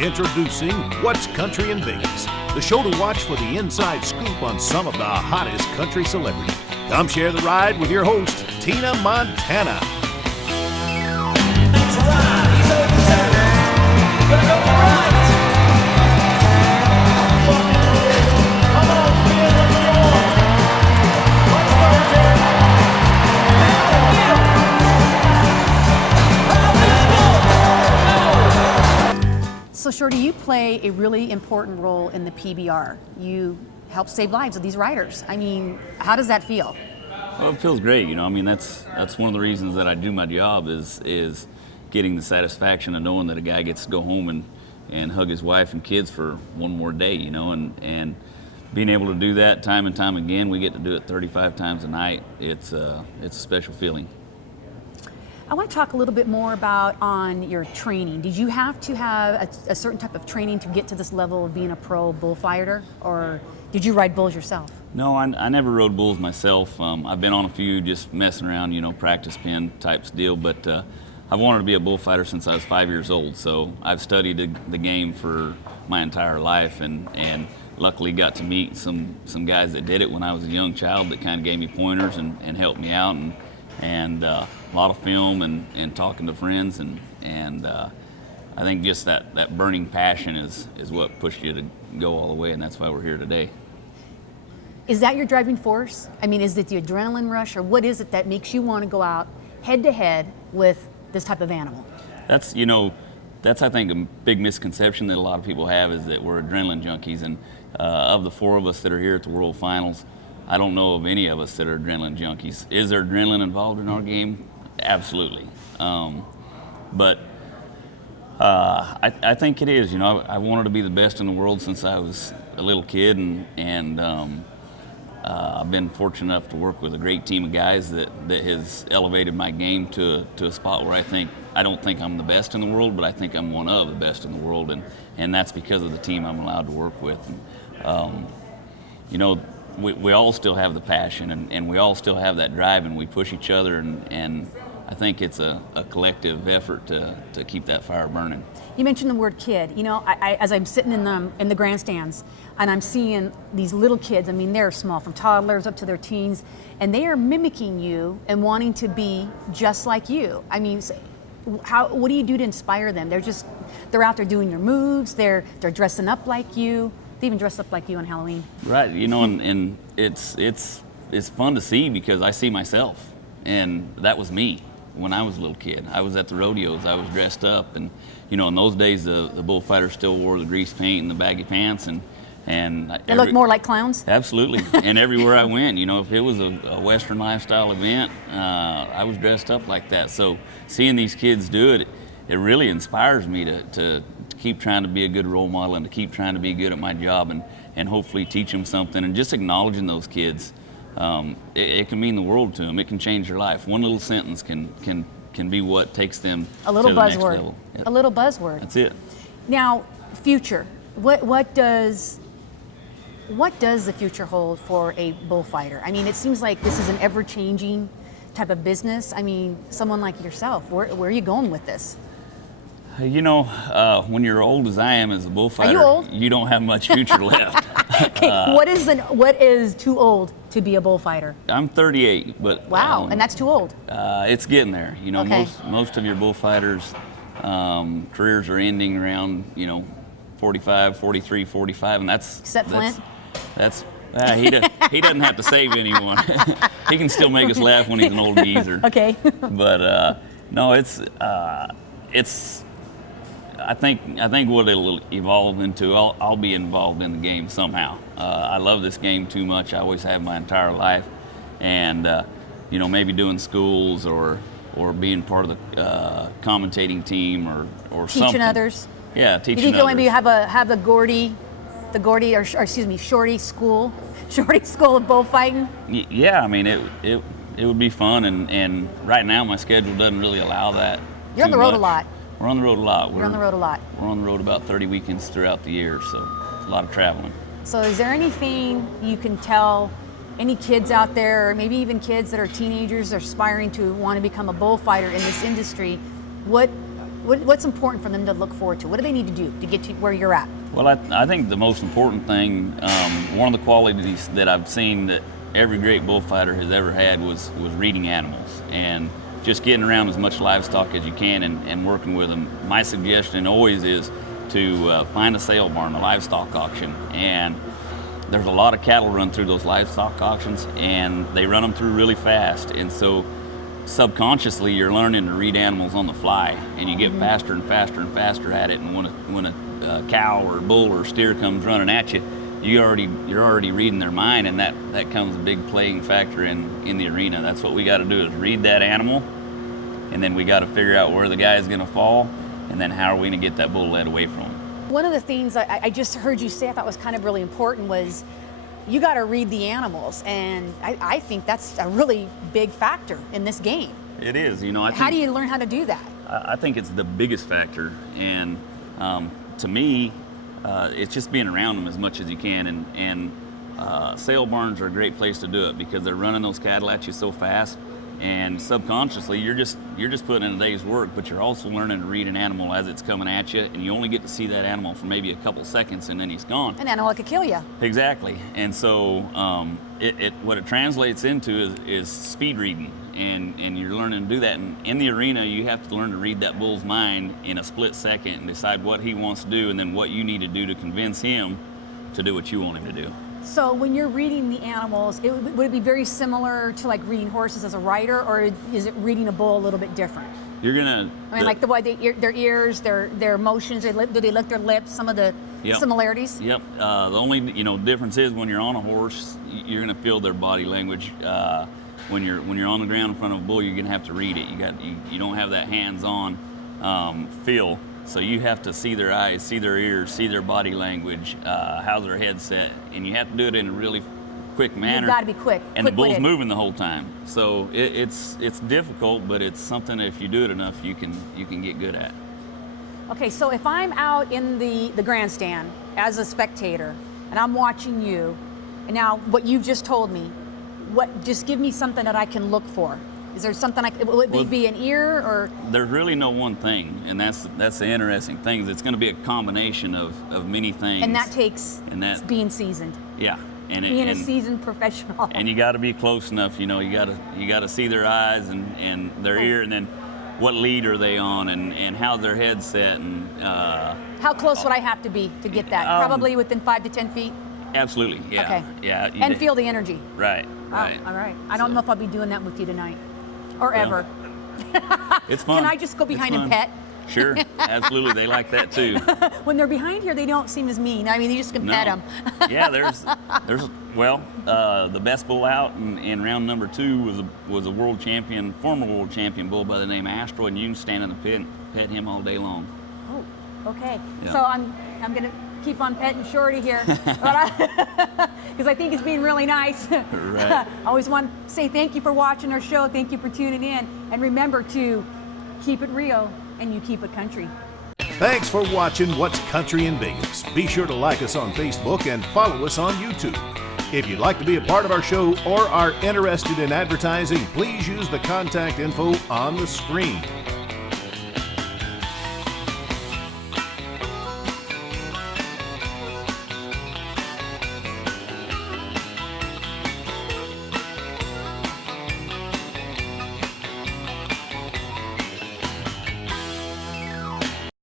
Introducing What's Country in Vegas, the show to watch for the inside scoop on some of the hottest country celebrities. Come share the ride with your host, Tina Montana. That's right, he's over there. Gonna go right. Come on, feel the roar. What's Martin? So Shorty, you play a really important role in the PBR. You help save lives of these riders. I mean, how does that feel? Well, it feels great. I mean, that's one of the reasons that I do my job is getting the satisfaction of knowing that a guy gets to go home and hug his wife and kids for one more day, and being able to do that time and time again. We get to do it 35 times a night. It's a special feeling. I want to talk a little bit more about on your training. Did you have to have a certain type of training to get to this level of being a pro bullfighter, or did you ride bulls yourself? No, I never rode bulls myself. I've been on a few just messing around, practice pen types deal, but I've wanted to be a bullfighter since I was 5 years old, so I've studied the game for my entire life, and luckily got to meet some guys that did it when I was a young child that kind of gave me pointers and helped me out, and a lot of film and talking to friends, and I think just that burning passion is what pushed you to go all the way, and that's why we're here today. Is that your driving force? I mean, is it the adrenaline rush, or what is it that makes you want to go out head to head with this type of animal? That's I think a big misconception that a lot of people have is that we're adrenaline junkies, and of the four of us that are here at the World Finals, I don't know of any of us that are adrenaline junkies. Is there adrenaline involved in our game? Absolutely. But I think it is. I wanted to be the best in the world since I was a little kid, and I've been fortunate enough to work with a great team of guys that has elevated my game to a spot where I don't think I'm the best in the world, but I think I'm one of the best in the world, and that's because of the team I'm allowed to work with. We all still have the passion, and we all still have that drive, and we push each other, and I think it's a collective effort to keep that fire burning. You mentioned the word kid. As I'm sitting in the grandstands and I'm seeing these little kids, I mean, they're small, from toddlers up to their teens, and they are mimicking you and wanting to be just like you. I mean, what do you do to inspire them? They're out there doing your moves, they're dressing up like you. They even dress up like you on Halloween. Right, and it's fun to see because I see myself, and that was me when I was a little kid. I was at the rodeos, I was dressed up, and in those days the bullfighters still wore the grease paint and the baggy pants, and they look more like clowns? Absolutely. And everywhere I went, if it was a Western lifestyle event, I was dressed up like that. So seeing these kids do it, it really inspires me to keep trying to be a good role model and to keep trying to be good at my job and hopefully teach them something. And just acknowledging those kids, it can mean the world to them. It can change their life. One little sentence can be what takes them to the next level. Yep. A little buzzword. That's it. Now, future. What does the future hold for a bullfighter? I mean, it seems like this is an ever-changing type of business. I mean, someone like yourself, where are you going with this? When you're old as I am as a bullfighter, are you old? You don't have much future left. Okay, what is too old to be a bullfighter? I'm 38, but wow, and that's too old. It's getting there. Okay. Most of your bullfighters' careers are ending around 45, 43, 45, and that's Except Flint. He doesn't have to save anyone. He can still make us laugh when he's an old geezer. Okay. But no, it's. I think what it'll evolve into, I'll be involved in the game somehow. I love this game too much. I always have my entire life, and maybe doing schools or being part of the commentating team or teaching something. others. Yeah, teaching others. You think you'll maybe have a Shorty school of bullfighting? Yeah, I mean it would be fun, and right now my schedule doesn't really allow that. You're on the road a lot. We're on the road a lot. You're on the road a lot. We're on the road about 30 weekends throughout the year, so it's a lot of traveling. So is there anything you can tell any kids out there, or maybe even kids that are teenagers aspiring to want to become a bullfighter in this industry? What What's important for them to look forward to? What do they need to do to get to where you're at? Well, I think the most important thing, one of the qualities that I've seen that every great bullfighter has ever had was reading animals and just getting around as much livestock as you can and working with them. My suggestion always is to find a sale barn, a livestock auction, and there's a lot of cattle run through those livestock auctions, and they run them through really fast, and so subconsciously you're learning to read animals on the fly, and you get faster and faster and faster at it. And when a cow or bull or steer comes running at you, you're already reading their mind, and that comes a big playing factor in the arena. That's what we got to do, is read that animal, and then we got to figure out where the guy is going to fall, and then how are we going to get that bull led away from him. One of the things I just heard you say I thought was kind of really important was you got to read the animals, and I think that's a really big factor in this game. It is, How do you learn how to do that? I think it's the biggest factor, and to me, it's just being around them as much as you can, and sale barns are a great place to do it because they're running those cattle at you so fast, and subconsciously you're just putting in a day's work, but you're also learning to read an animal as it's coming at you, and you only get to see that animal for maybe a couple seconds, and then he's gone. An animal that could kill you. Exactly, and so what it translates into is speed reading, and you're learning to do that. And in the arena, you have to learn to read that bull's mind in a split second and decide what he wants to do, and then what you need to do to convince him to do what you want him to do. So when you're reading the animals, would it be very similar to like reading horses as a rider, or is it reading a bull a little bit different? You're gonna. Like the way their ears, their motions, do they lick their lips? Some of the similarities. Yep. The only difference is when you're on a horse, you're gonna feel their body language. When you're on the ground in front of a bull, you're gonna have to read it. You don't have that hands-on feel. So you have to see their eyes, see their ears, see their body language, how's their head set, and you have to do it in a really quick manner. You've got to be quick. And the bull's moving the whole time. So it's difficult, but it's something that if you do it enough, you can get good at. Okay, so if I'm out in the grandstand as a spectator and I'm watching you, and now what you've just told me, just give me something that I can look for. Is there something will it be an ear or? There's really no one thing, and that's the interesting thing. It's going to be a combination of many things. And that takes being seasoned. Yeah. Being a seasoned professional. And you got to be close enough. You got to see their eyes and their ear, and then what lead are they on, and how's their head set, and how close would I have to be to get that? Probably within 5 to 10 feet. Absolutely. Yeah. Okay. Yeah. And feel the energy. Right. Right. All right. I don't know if I'll be doing that with you tonight. Or ever. It's fun. Can I just go behind and pet? Sure, absolutely. They like that too. When they're behind here, they don't seem as mean. I mean, you just can pet them. Yeah, there's the best bull out in round number 2 was a world champion, former world champion bull by the name of Asteroid, and you can stand in the pit and pet him all day long. Oh, okay. Yeah. So I'm gonna keep on petting Shorty here, because I think it's being really nice. Right. I always want to say thank you for watching our show. Thank you for tuning in, and remember to keep it real and you keep it country. Thanks for watching What's Country in Vegas. Be sure to like us on Facebook and follow us on YouTube. If you'd like to be a part of our show or are interested in advertising, please use the contact info on the screen.